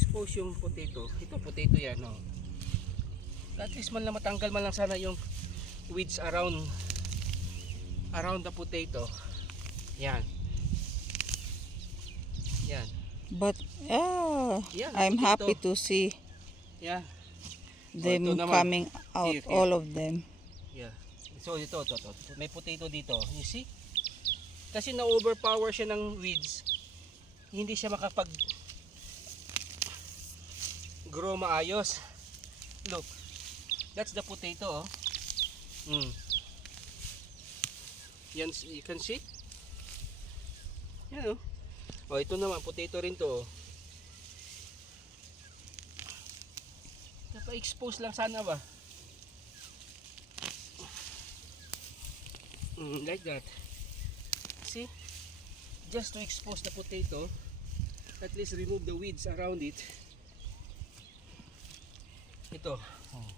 expose yung potato. Ito potato yan, no. At least man lang matanggal man lang sana yung weeds around the potato. Yan. Yan. But Yan, I'm potato. happy to see Yan. them ito naman. coming out, Here. all of them. Yeah. So ito. May potato dito. You see? Kasi na-overpower siya ng weeds. Hindi siya makapag grow maayos. Look. That's the potato, oh. Yan, you can see? Yan, oh. Oh, ito naman, potato rin to, oh. Napa-expose lang sana ba? Like that. See? Just to expose the potato, at least remove the weeds around it. Ito. Oh.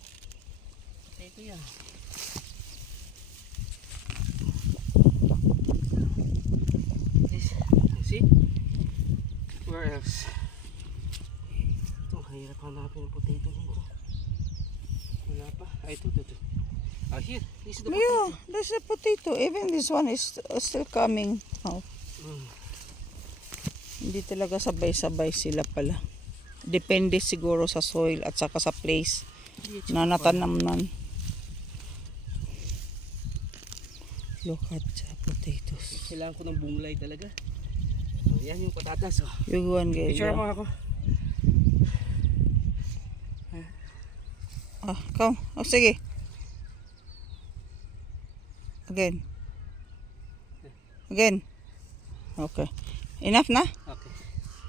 Potato yan. This, you see? Where else? Ito, hirap hanapin ng potato dito. Wala pa. Ay, ito. Ah, here. This is the potato. Yeah, there's a potato. Even this one is still coming out. Hindi talaga sabay-sabay sila pala. Depende siguro sa soil at saka sa place na natanamnan. Look at the potatoes. Kailangan ko ng bunglay talaga. Oh, yan yung patatas. Oh. Yung one guys. Picture mo ako. Come. Oh, sige. Again. Okay. Enough na?